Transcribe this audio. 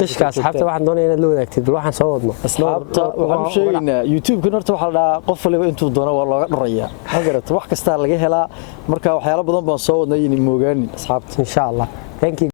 qishka asxaabta waxaan doonayaa inaad la wadaagtid bal waxaan soo wadno asxaabta waxaan sheegaynaa YouTube kan horta waxa la dhahaa qof waliba intuu doono waa looga dharayaa ma garato wax kasta laga helaa marka waxyaalo badan baan soo wadnay in moogaan asxaabta insha Allah thank you